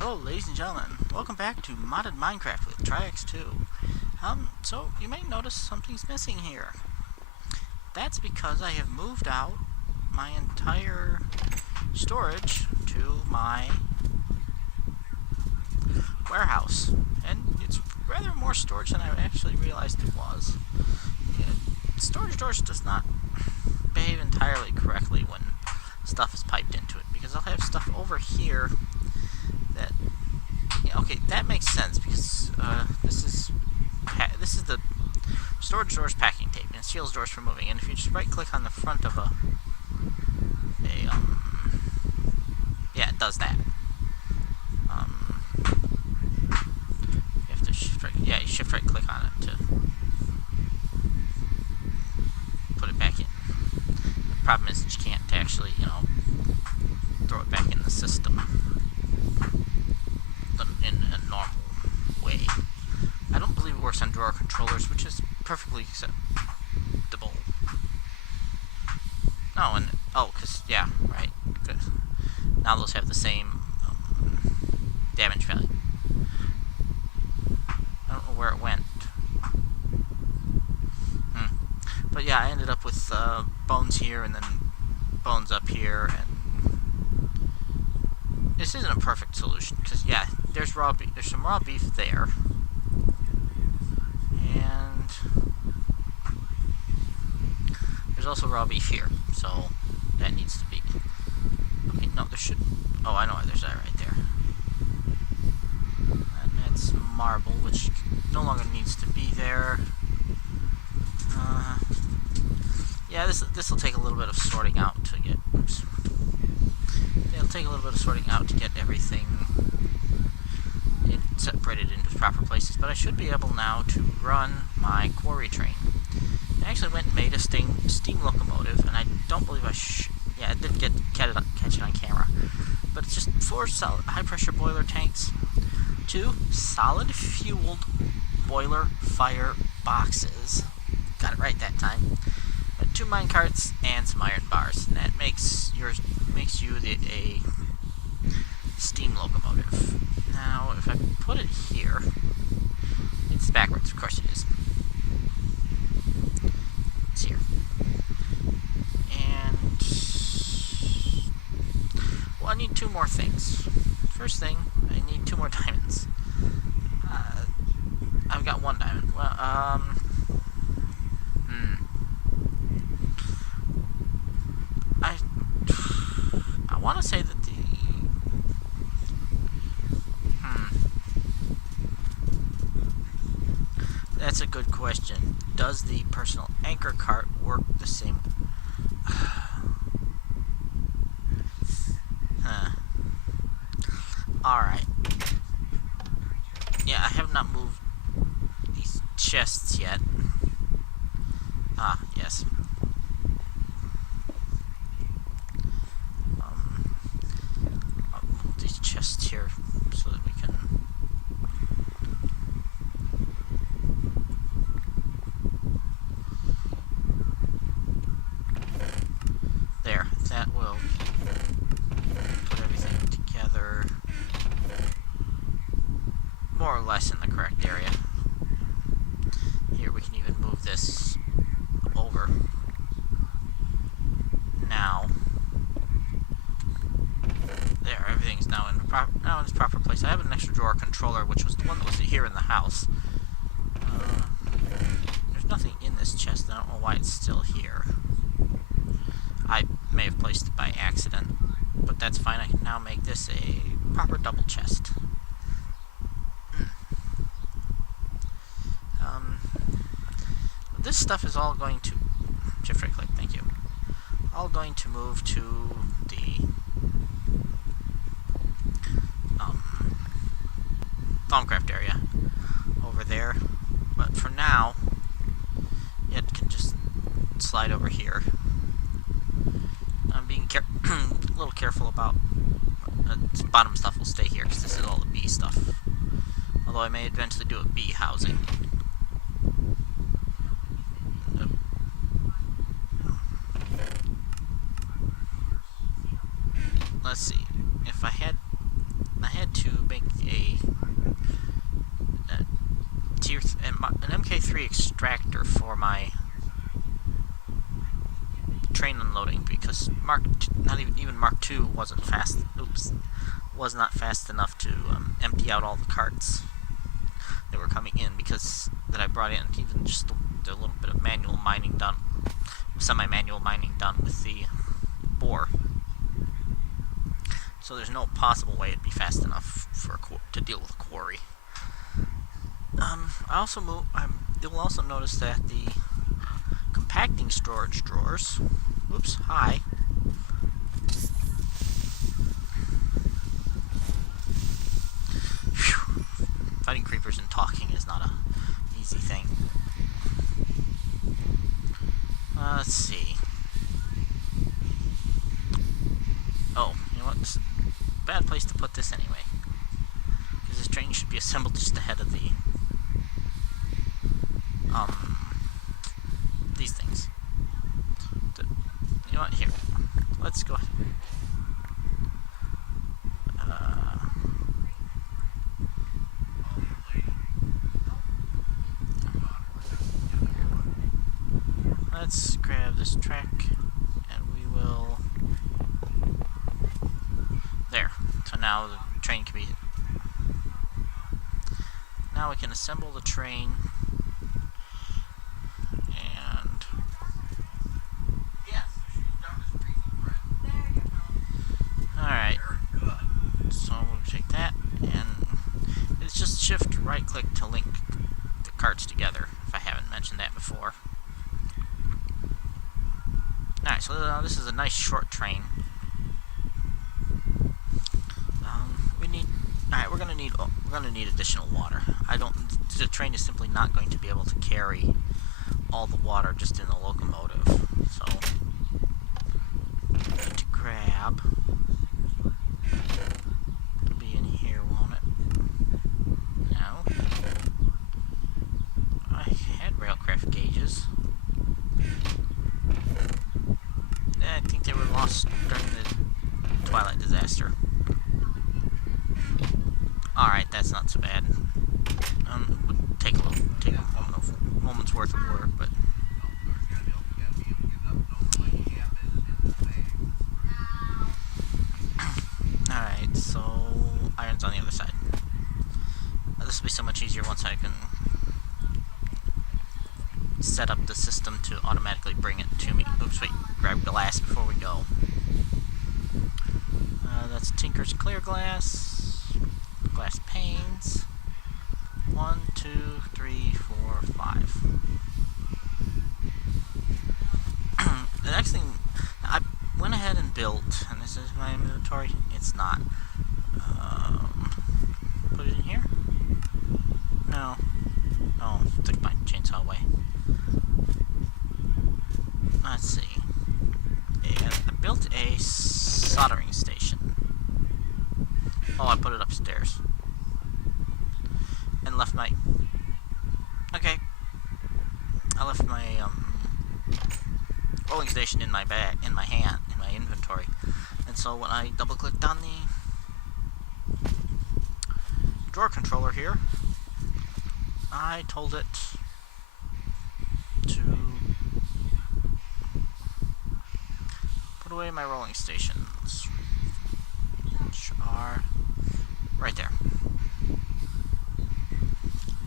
Hello ladies and gentlemen, welcome back to Modded Minecraft with Triaxx2. So you may notice something's missing here. That's because I have moved out my entire storage to my warehouse. And it's rather more storage than I actually realized it was. Storage does not behave entirely correctly when stuff is piped into it, because I'll have stuff over here that, okay, that makes sense, because this is the storage doors packing tape, and it seals doors from moving. And if you just right click on the front of yeah, it does that. You have to you shift right click on it to put it back in. The problem is that you can't actually, throw it back in the system in a normal way. I don't believe it works on drawer controllers, which is perfectly acceptable. No, and because yeah, right. Good. Now those have the same damage value. I don't know where it went. But yeah, I ended up with bones here and then bones up here, and this isn't a perfect solution because yeah, there's some raw beef there, and there's also raw beef here, so that needs to be. Okay, no, there should. Oh, I know why there's that right there. And that's marble, which no longer needs to be there. Yeah, this will take a little bit of sorting out to get. Oops. It'll take a little bit of sorting out to get everything separated into proper places, but I should be able now to run my quarry train. I actually went and made a steam locomotive, and I don't believe yeah, I did catch it on camera, but it's just 4 solid high-pressure boiler tanks, 2 solid fueled boiler fire boxes. Got it right that time. 2 minecarts and some iron bars, and that makes you a steam locomotive. Now, if I put it here, it's backwards. Of course it is. It's here, and well, I need 2 more things. First thing, I need 2 more diamonds. I've got 1 diamond. Well, I want to say that that's a good question. Does the personal anchor cart work the same? Alright. Yeah, I have not moved these chests yet. Ah, yes. I'll move these chests here so that we can. There, that will put everything together more or less in the correct area. Here we can even move this over now. There, everything's now in its proper place. I have an extra drawer controller, which was the one that was here in the house. There's nothing in this chest. I don't know why it's still here. I may have placed it by accident, but that's fine. I can now make this a proper double chest. This stuff is all going to shift right click. Thank you. All going to move to the Thaumcraft area over there, but for now, it can just slide over here. I'm being a little careful about bottom stuff will stay here because this is all the bee stuff. Although I may eventually do a bee housing. Let's see. If I had to tree extractor for my train unloading because not even Mark II wasn't fast. Oops, was not fast enough to empty out all the carts that were coming in because that I brought in. Even just the little bit of manual mining done, semi-manual mining done with the bore. So there's no possible way it'd be fast enough for to deal with a quarry. You'll also notice that the compacting storage drawers. Oops, hi. Whew. Fighting creepers and talking is not a easy thing. Let's see. Oh, you know what? This is a bad place to put this anyway. Because this train should be assembled just ahead of the these things. You know what? Here. Let's go. Let's grab this track, and we will... There. So now the train can be... Now we can assemble the train, and... Alright. So we'll take that, and it's just shift right click to link the carts together, if I haven't mentioned that before. Alright, so this is a nice short train. We're gonna need additional water. The train is simply not going to be able to carry all the water just in the locomotive. So I need to grab. It'll be in here, won't it? No. I had railcraft gauges. I think they were lost during the Twilight disaster. Alright, that's not so bad. It would take a moment's worth of work, but... Alright, so... Iron's on the other side. This will be so much easier once I can set up the system to automatically bring it to me. Oops, wait, grab glass before we go. That's Tinker's clear glass. Glass panes. 1, 2, 3, 4, 5. The next thing I went ahead and built, and this is my inventory. It's not. Put it in here. No. Oh, took my chainsaw away. Let's see. And I built a soldering station. Oh, I put it upstairs. And left my... Okay. I left my, rolling station in my bag, in my inventory. And so when I double-clicked on the drawer controller here, I told it to put away my rolling stations, which are right there.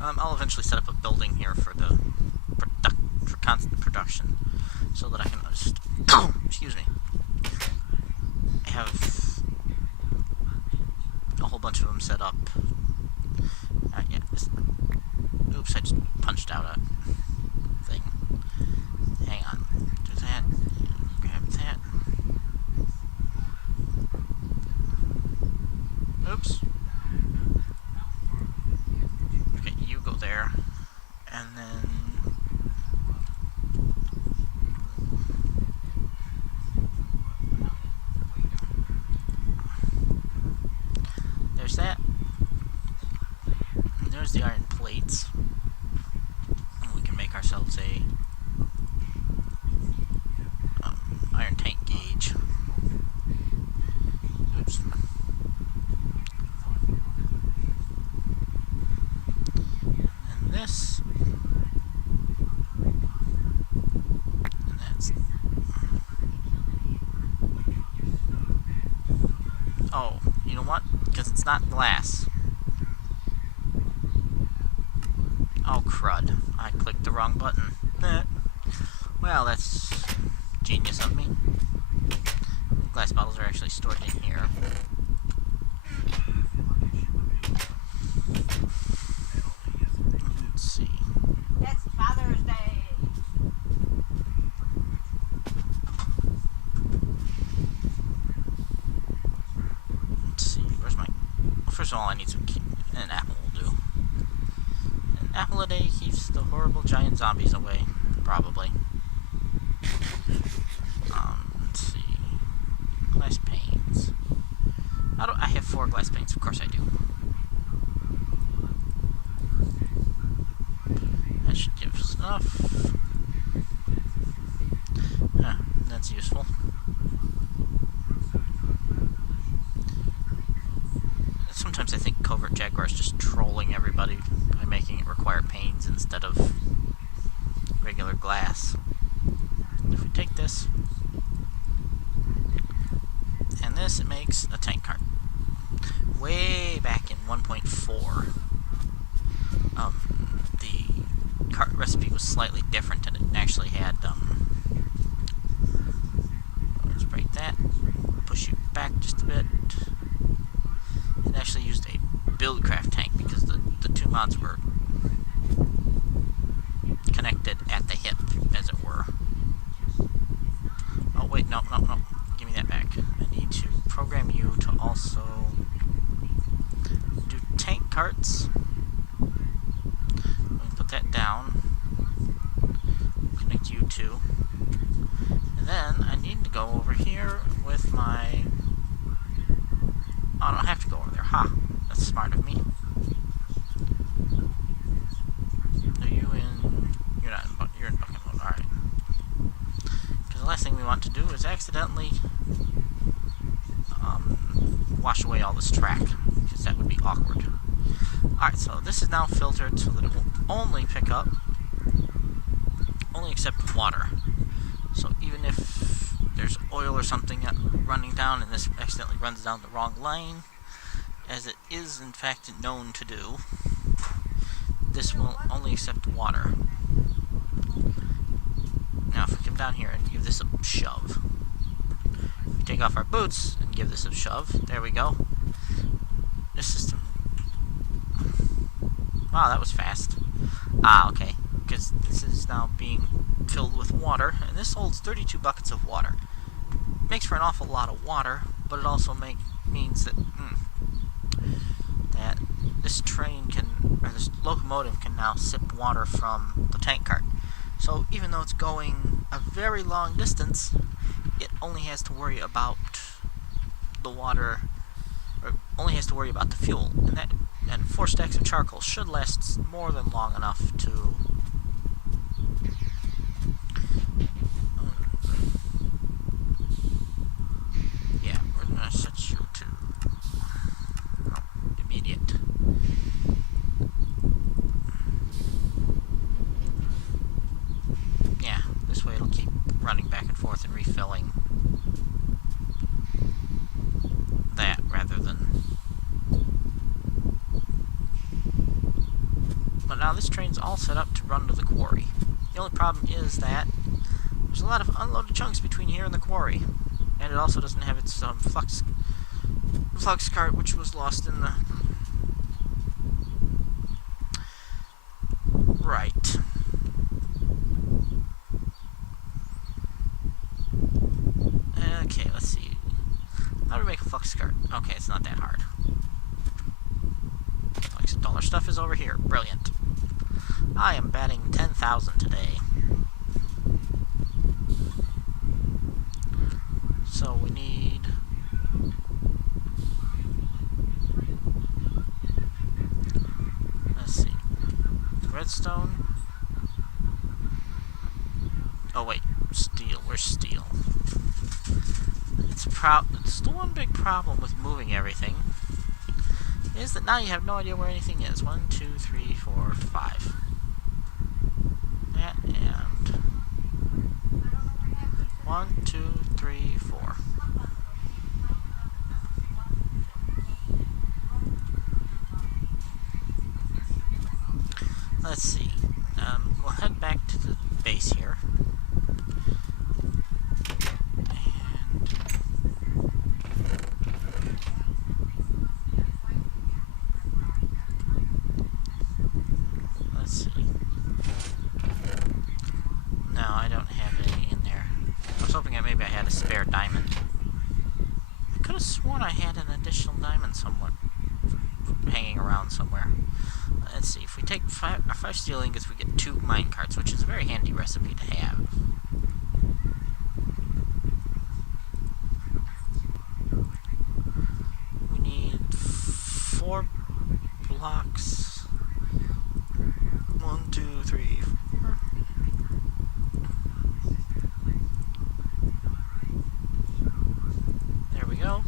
I'll eventually set up a building here for the for constant production, so that I can just excuse me, have a whole bunch of them set up. Yeah. Oops, I just punched out a thing. Hang on. Do that. Grab that. Oops. Okay, you go there. And then... There's that. And there's the iron plates. And we can make ourselves a iron tank gauge. Oops. And this what? Because it's not glass. Oh, crud. I clicked the wrong button. Well, that's genius of me. Glass bottles are actually stored in here. Let's see. It's Father's Day. Let's see. Where's my... Well, first of all, I need some... An apple will do. An apple a day keeps the horrible giant zombies away. Probably. Let's see. Glass panes. How do I have 4 glass panes? Of course I do. That should give us enough. That's useful. Sometimes I think Covert Jaguar is just trolling everybody by making it require panes instead of regular glass. If we take this and this, it makes a tank cart. Way back in 1.4, the cart recipe was slightly different, and it actually had, let's break that, push you back just a bit. It actually used a Buildcraft tank because the two mods were connected at the hip, as it were. Oh wait, no, give me that back. I need to program you to also do tank carts. Let me put that down. Connect you to. And then I need to go over here with my... Oh, I don't have to go over there. Ha! That's smart of me. Are you in... You're in bucket mode. Alright. Because the last thing we want to do is accidentally wash away all this track, because that would be awkward. Alright, so this is now filtered so that it will only pick up, only accept water. So even if there's oil or something running down and this accidentally runs down the wrong lane, as it is in fact known to do, this will only accept water. Now if we come down here and give this a shove, we take off our boots and give this a shove, there we go. This system... Wow, that was fast. Ah, okay, because this is now being filled with water, and this holds 32 buckets of water. Makes for an awful lot of water, but it also means that that this train can, or this locomotive can now sip water from the tank cart. So even though it's going a very long distance, it only has to worry about the water, or only has to worry about the fuel, and 4 stacks of charcoal should last more than long enough to we're gonna set you to immediate. Yeah, this way it'll keep running back and forth and refilling that rather than... But now this train's all set up to run to the quarry. The only problem is that there's a lot of unloaded chunks between here and the quarry. And it also doesn't have its flux cart, which was lost in the... Right. Okay, let's see. How do we make a flux cart? Okay, it's not that hard. Like, all our stuff is over here. Brilliant. I am batting 10,000 today. So we need... Let's see. Redstone. Oh wait, steel. Where's steel? It's the one big problem with moving everything is that now you have no idea where anything is. 1, 2, 3, 4, 5. That and 1, 2, 3, 4. let's see. We'll head back to the base here. And let's see. No, I don't have any in there. I was hoping that maybe I had a spare diamond. I could have sworn I had an additional diamond somewhere, hanging around somewhere. Let's see, if we take 5 steel ingots, we get 2 minecarts, which is a very handy recipe to have. We need 4 blocks. 1, 2, 3, 4. There we go.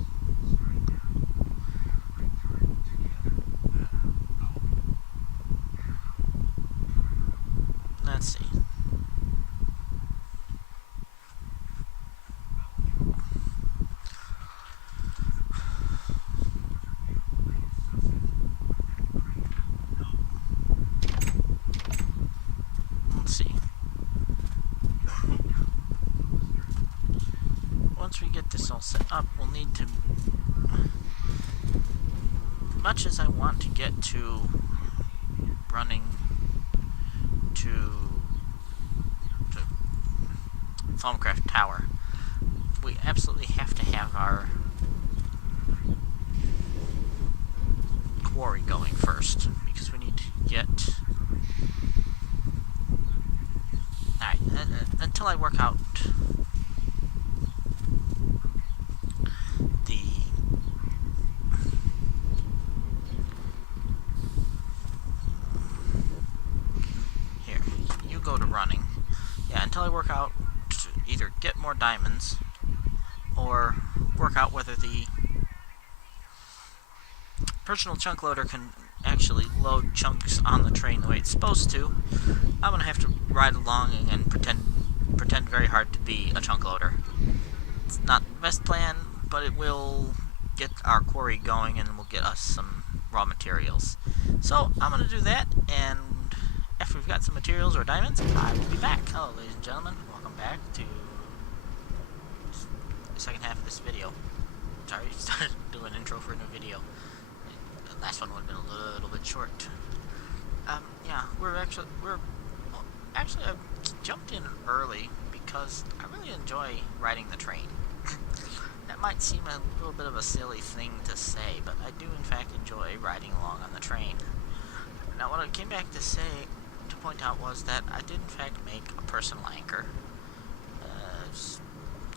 Let's see. Let's see. Once we get this all set up, we'll need to... Much as I want to get to running to Thalmcraft Tower, we absolutely have to have our quarry going first, because we need to get... Alright, until I work out the... Here, you go to running. Yeah, until I work out to either get more diamonds or work out whether the personal chunk loader can actually load chunks on the train the way it's supposed to, I'm gonna have to ride along and pretend very hard to be a chunk loader. It's not the best plan, but it will get our quarry going and will get us some raw materials. So I'm gonna do that, and after we've got some materials or diamonds, I will be back. Hello, ladies and gentlemen. Welcome back to the second half of this video. Sorry, started doing an intro for a new video. The last one would have been a little bit short. Yeah, actually I jumped in early because I really enjoy riding the train. That might seem a little bit of a silly thing to say, but I do in fact enjoy riding along on the train. Now, what I came back to point out was that I did in fact make a personal anchor.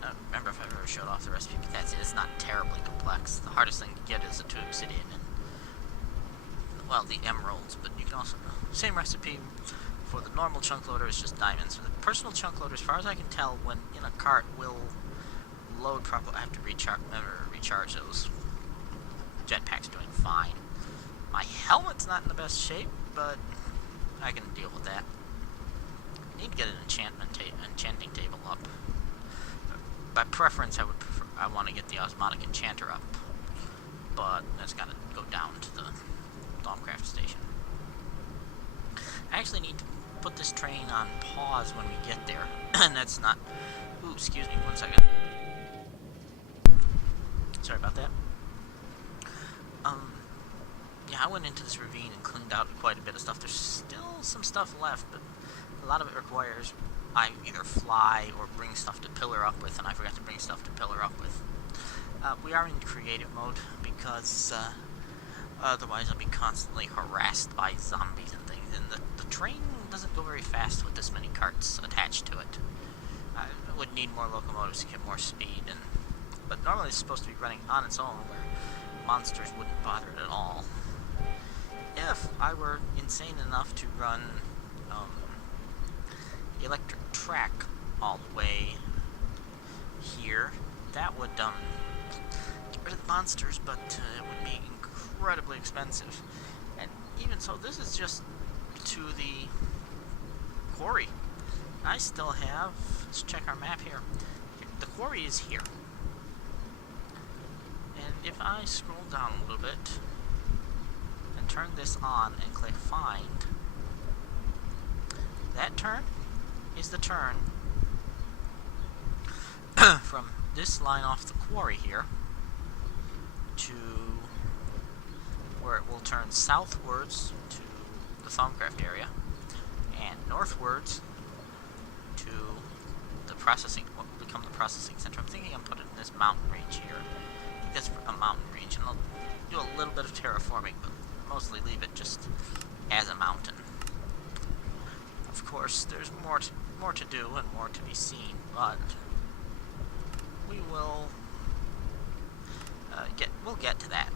I don't remember if I ever showed off the recipe, but that's it. It's not terribly complex. The hardest thing to get is a 2 obsidian and, well, the emeralds, but you can also... Same recipe for the normal chunk loader, is just diamonds. For the personal chunk loader, as far as I can tell, when in a cart, will load properly. I have to recharge those. Jetpack's doing fine. My helmet's not in the best shape, but I can deal with that. I need to get an enchanting table up. By preference, I want to get the osmotic enchanter up, but that's got to go down to the Thalmcraft station. I actually need to put this train on pause when we get there, and that's not... Ooh, excuse me, 1 second. Sorry about that. Yeah, I went into this ravine and cleaned out quite a bit of stuff. There's still some stuff left, but a lot of it requires I either fly or bring stuff to pillar up with, and I forgot to bring stuff to pillar up with. We are in creative mode because otherwise I'll be constantly harassed by zombies and things, and the train doesn't go very fast with this many carts attached to it. I would need more locomotives to get more speed, but normally it's supposed to be running on its own where monsters wouldn't bother it at all. If I were insane enough to run electric track all the way here, that would get rid of the monsters, but it would be incredibly expensive. And even so, this is just to the quarry. I still have... Let's check our map here. The quarry is here. And if I scroll down a little bit and turn this on and click find, that turn is the turn from this line off the quarry here to where it will turn southwards to the Thaumcraft area and northwards to the processing, what will become the processing center. I'm thinking I'm putting it in this mountain range here. I think that's a mountain range, and I'll do a little bit of terraforming, but mostly leave it just as a mountain. Of course, there's more to do and more to be seen, but we will we'll get to that.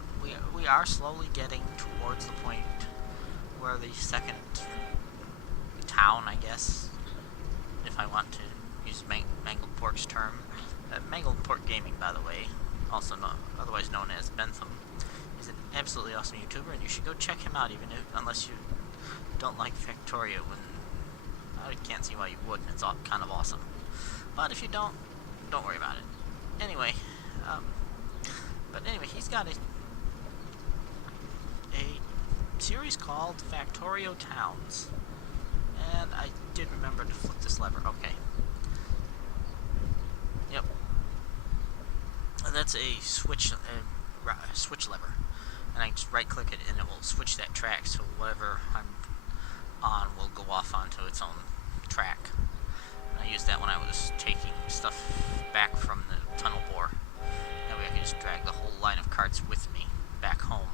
We are slowly getting towards the point where the second town, I guess, if I want to use Mangled Pork's term. Mangled Pork Gaming, by the way, also otherwise known as Bentham, is an absolutely awesome YouTuber, and you should go check him out, unless you don't like Factorio, and I can't see why you wouldn't. It's all kind of awesome. But if you don't worry about it. Anyway, he's got a series called Factorio Towns, and I did remember to flip this lever. Okay. Yep. That's a switch lever, and I can just right-click it, and it will switch that track, so whatever I'm on will go off onto its own track. And I used that when I was taking stuff back from the tunnel bore. That way I can just drag the whole line of carts with me back home,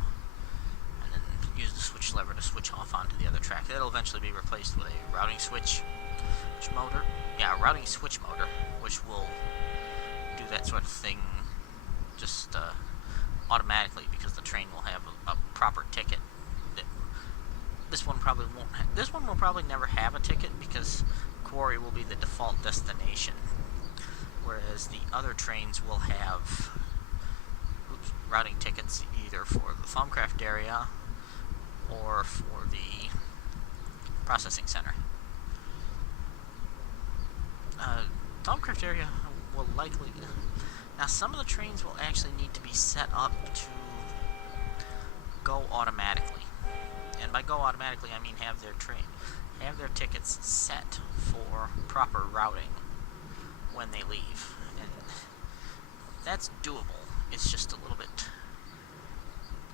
and then use the switch lever to switch off onto the other track. That'll eventually be replaced with a routing switch motor. Yeah, a routing switch motor, which will do that sort of thing just automatically, because the train will have a proper ticket. This one probably won't. This one will probably never have a ticket, because quarry will be the default destination, whereas the other trains will have routing tickets either for the Thaumcraft area or for the processing center. Thaumcraft area will likely... Now, some of the trains will actually need to be set up to go automatically. And by go automatically, I mean have their tickets set for proper routing when they leave. And that's doable. It's just a little bit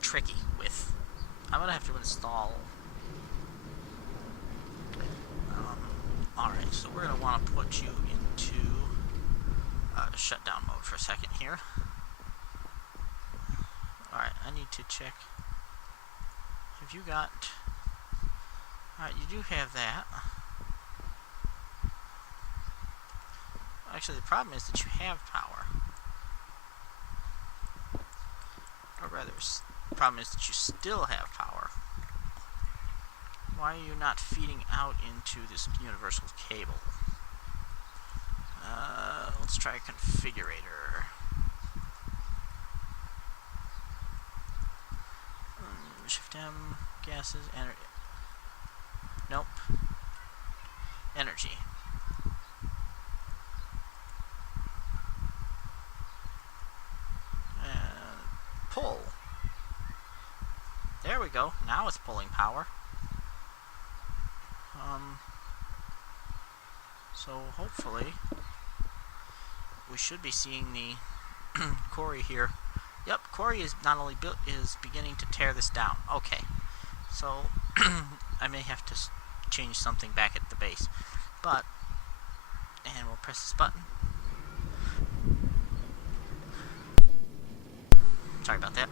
tricky with... I'm going to have to install... Alright, so we're going to want to put you into shutdown mode for a second here. Alright, I need to check. Have you got... Alright, you do have that. Actually, the problem is that you have power. Or rather, the problem is that you still have power. Why are you not feeding out into this universal cable? Let's try a configurator. Shift M, gases, energy. Nope. Energy. Pull. There we go. Now it's pulling power. So hopefully we should be seeing the quarry here. Yep, quarry is not only built, is beginning to tear this down. Okay, so I may have to change something back at the base, but, and we'll press this button. Sorry about that.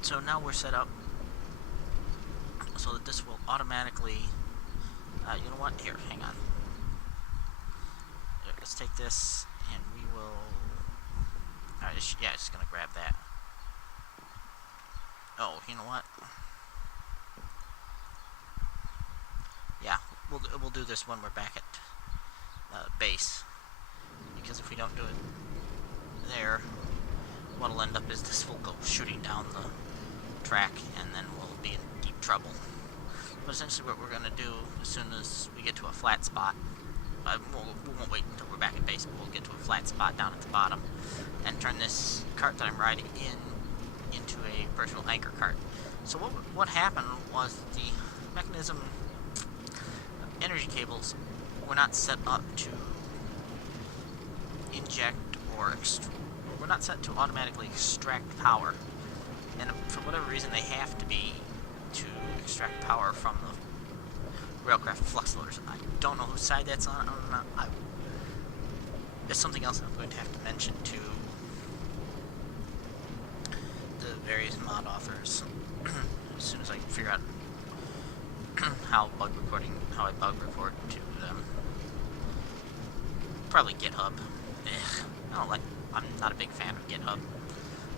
So now we're set up so that this will automatically, you know what, here, hang on. Here, let's take this, and we will, alright, yeah, it's just gonna grab that. Oh, you know what? Yeah, we'll do this when we're back at base, because if we don't do it there, what'll end up is this will go shooting down the track, and then we'll be in deep trouble. But essentially what we're going to do as soon as we get to a flat spot, we won't wait until we're back at base, but we'll get to a flat spot down at the bottom, and turn this cart that I'm riding into a virtual anchor cart. So what happened was the mechanism energy cables were not set up to inject or were not set to automatically extract power. And for whatever reason, they have to be to extract power from the railcraft flux loaders. I don't know whose side that's on. It's something else I'm going to have to mention to the various mod authors as soon as I can figure out how I bug record to them. Probably GitHub. Ugh, I'm not a big fan of GitHub.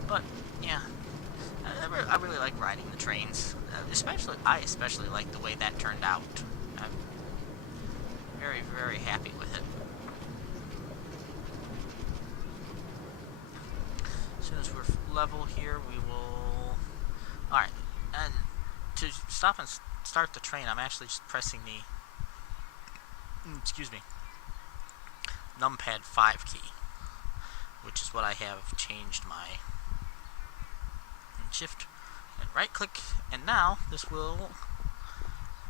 But, yeah. I really like riding the trains. I especially like the way that turned out. I'm very, very happy with it. As soon as we're level here, we will... Alright, and to stop and start the train, I'm actually just pressing the... excuse me. numpad 5 key, which is what I have changed my shift and right click, and now this will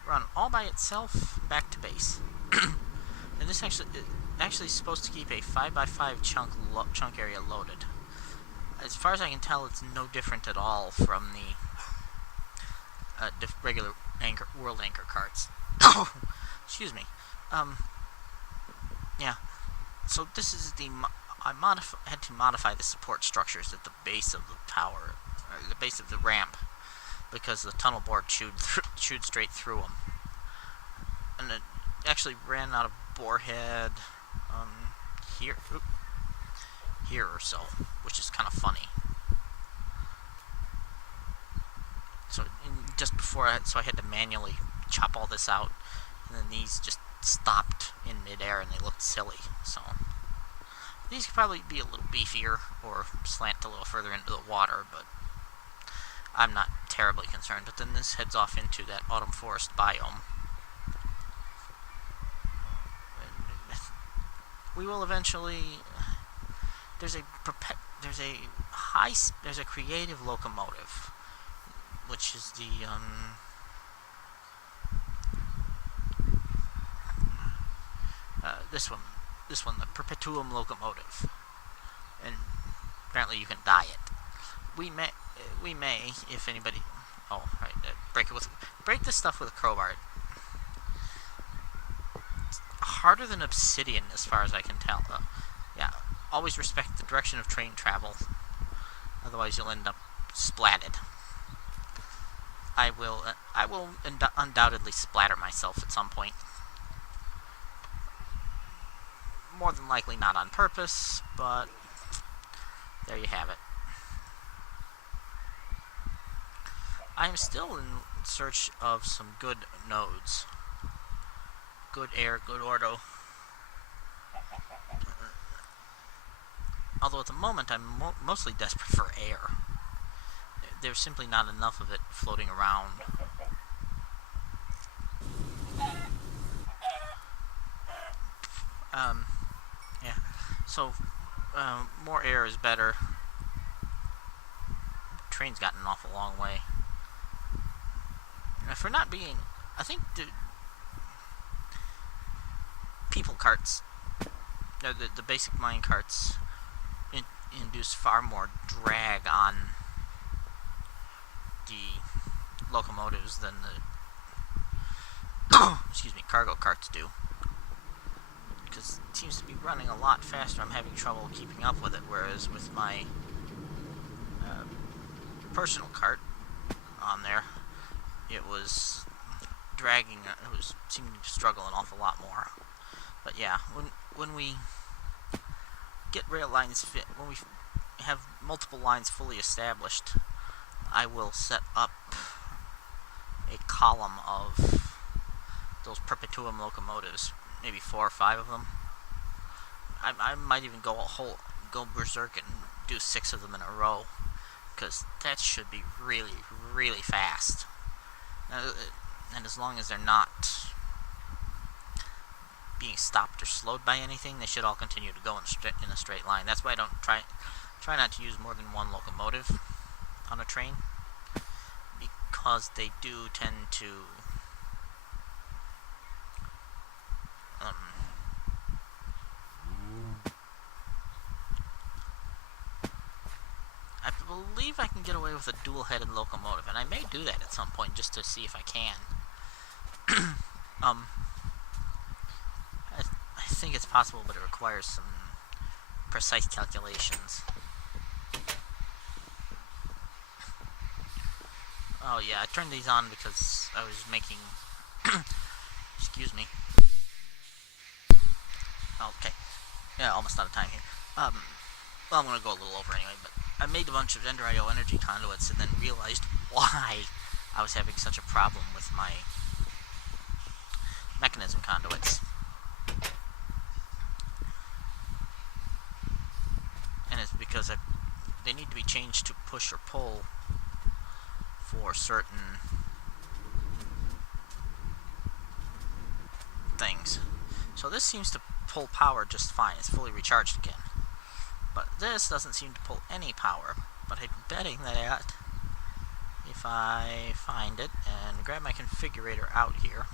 run all by itself back to base. And this actually is supposed to keep a 5x5 chunk area loaded. As far as I can tell, it's no different at all from the regular world anchor carts. Excuse me. Yeah. So this is I had to modify the support structures at the base of the tower, or the base of the ramp, because the tunnel board chewed straight through them. And it actually ran out of bore head here or so, which is kind of funny. So just before so I had to manually chop all this out, and then these just stopped in midair and they looked silly. So these could probably be a little beefier or slant a little further into the water, but I'm not terribly concerned. But then this heads off into that autumn forest biome. We will eventually. There's a creative locomotive, which is the this one, the Perpetuum locomotive, and apparently you can dye it. We may, if anybody. Oh, right, break this stuff with a crowbar. It's harder than obsidian, as far as I can tell. Yeah, always respect the direction of train travel, otherwise you'll end up splatted. I will undoubtedly splatter myself at some point. More than likely not on purpose, but there you have it. I am still in search of some good nodes. Good air, good ordo. Although at the moment I'm mostly desperate for air. There's simply not enough of it floating around. Yeah. So, more air is better. Train's gotten an awful long way. For not being, I think the people carts, the basic mine carts, induce far more drag on the locomotives than the excuse me, cargo carts do. Because it seems to be running a lot faster. I'm having trouble keeping up with it, whereas with my personal cart on there, it was dragging. It was seeming to struggle an awful lot more. But yeah, when we get rail lines when we have multiple lines fully established, I will set up a column of those Perpetuum locomotives, maybe 4 or 5 of them. I might even go berserk and do 6 of them in a row, because that should be really, really fast. And as long as they're not being stopped or slowed by anything, they should all continue to go in a straight line. That's why I don't try not to use more than one locomotive on a train, because they do tend to I believe I can get away with a dual-headed locomotive, and I may do that at some point just to see if I can. I think it's possible, but it requires some precise calculations. Oh yeah, I turned these on because I was making... excuse me. Okay. Yeah, almost out of time here. Well, I'm going to go a little over anyway, but I made a bunch of Ender IO energy conduits and then realized why I was having such a problem with my mechanism conduits. And it's because they need to be changed to push or pull for certain things. So this seems to pull power just fine. It's fully recharged again. But this doesn't seem to pull any power. But I'm betting that if I find it and grab my configurator out here,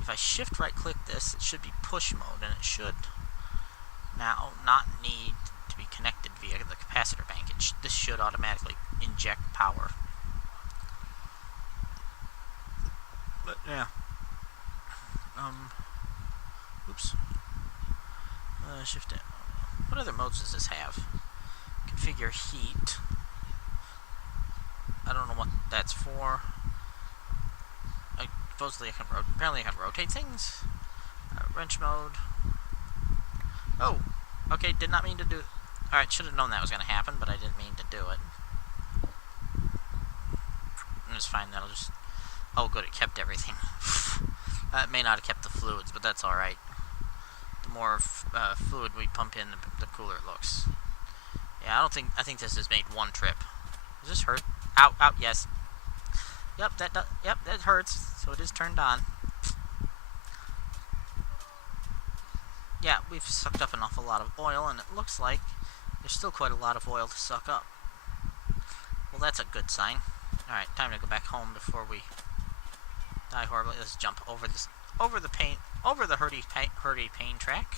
if I shift right click this, it should be push mode, and it should now not need to be connected via the capacitor bank. This should automatically inject power. But yeah. Oops. Shift it. What other modes does this have? Configure heat. I don't know what that's for. Supposedly I can apparently I can rotate things. Wrench mode. Oh, okay. Did not mean to do. All right, should have known that was going to happen, but I didn't mean to do it. It's fine. That'll just. Oh, good. It kept everything. It may not have kept the fluids, but that's all right. The more fluid we pump in, the cooler it looks. Yeah, I think this has made one trip. Does this hurt? Out, out. Yes. Yep, that hurts. So it is turned on. Yeah, we've sucked up an awful lot of oil, and it looks like there's still quite a lot of oil to suck up. Well, that's a good sign. Alright, time to go back home before we die horribly. Let's jump over the hurdy pain track.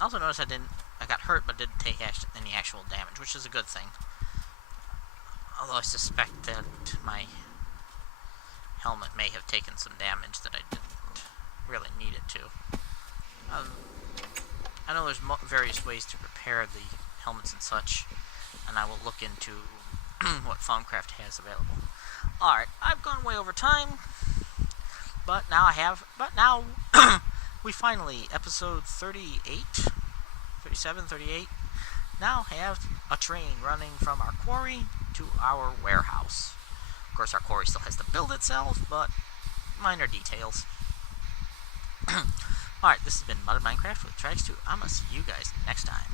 Also notice I got hurt, but didn't take any actual damage, which is a good thing. Although I suspect that my helmet may have taken some damage that I didn't really need it to. I know there's various ways to repair the helmets and such, and I will look into what Thaumcraft has available. Alright, I've gone way over time, but now we finally, episode 37, 38, now have a train running from our quarry to our warehouse. Of course, our quarry still has to build itself, but minor details. Alright, this has been Modded Minecraft with Triaxx2. I'm going to see you guys next time.